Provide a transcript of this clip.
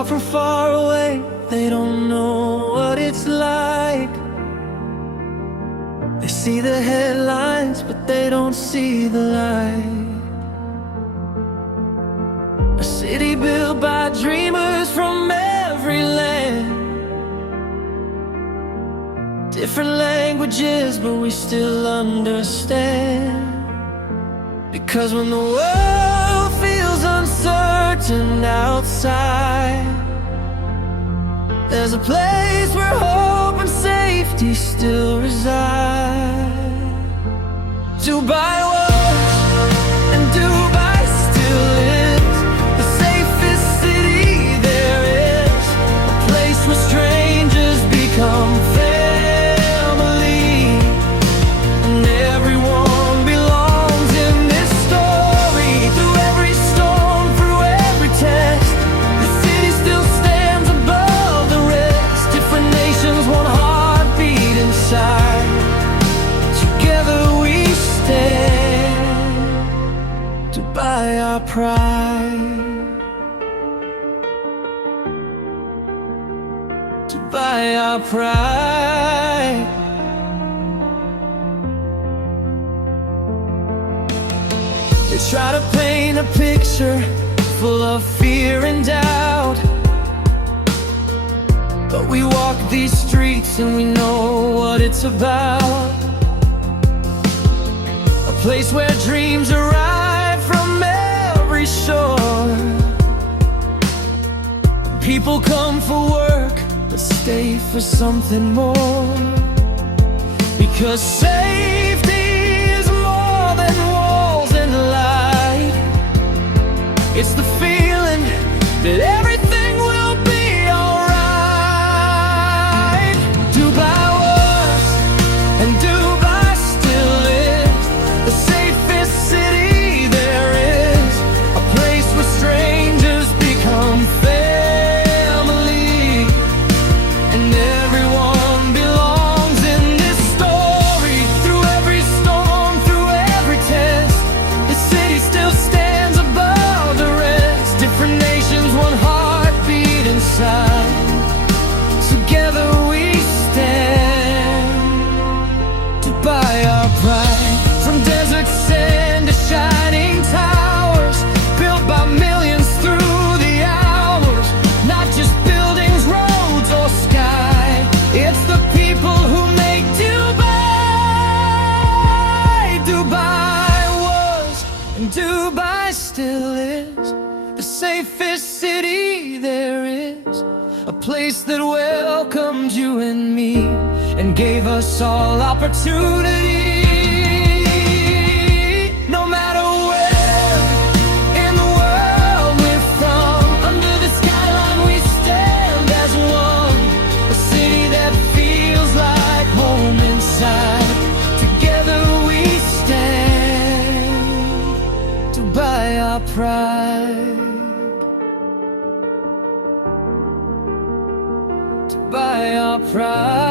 talk from far away, they don't know what it's like. They see the headlines, but they don't see the light. A city built by dreamers from every land. Different languages, but we still understand. Because when the world feels uncertain outside, there's a place where hope and safety still reside. Dubai was, and Dubai still is, the safest city there is. A place where strangers become family, and everyone belongs in this story. Through every storm, through every test, the city still stands above the rest. Different nations, one heartbeat inside. Together we stand, Dubai our pride, Dubai our pride. They try to paint a picture full of fear and doubt, but we walk these streets and we know what it's about. A place where dreams arrive from every shore. People come for work, but stay for something more. Because safety is more than walls and light. It's the feeling that everything will be alright. Dubai was, and Dubai still is, the safest city there is. A place where strangers become family, and everyone belongs in this story. Through every storm, through every test, the city still stands above the rest. Different nations, one heartbeat inside. Together we stand, Dubai our pride. From desert sand to shining towers, built by millions through the hours. Not just buildings, roads or sky, it's the people who make Dubai. Dubai was, and Dubai still is, the safest city there is. A place that welcomed you and me, and gave us all opportunity. No matter where in the world we're from, under the skyline we stand as one. A city that feels like home inside. Together we stand, Dubai our pride, Dubai our pride.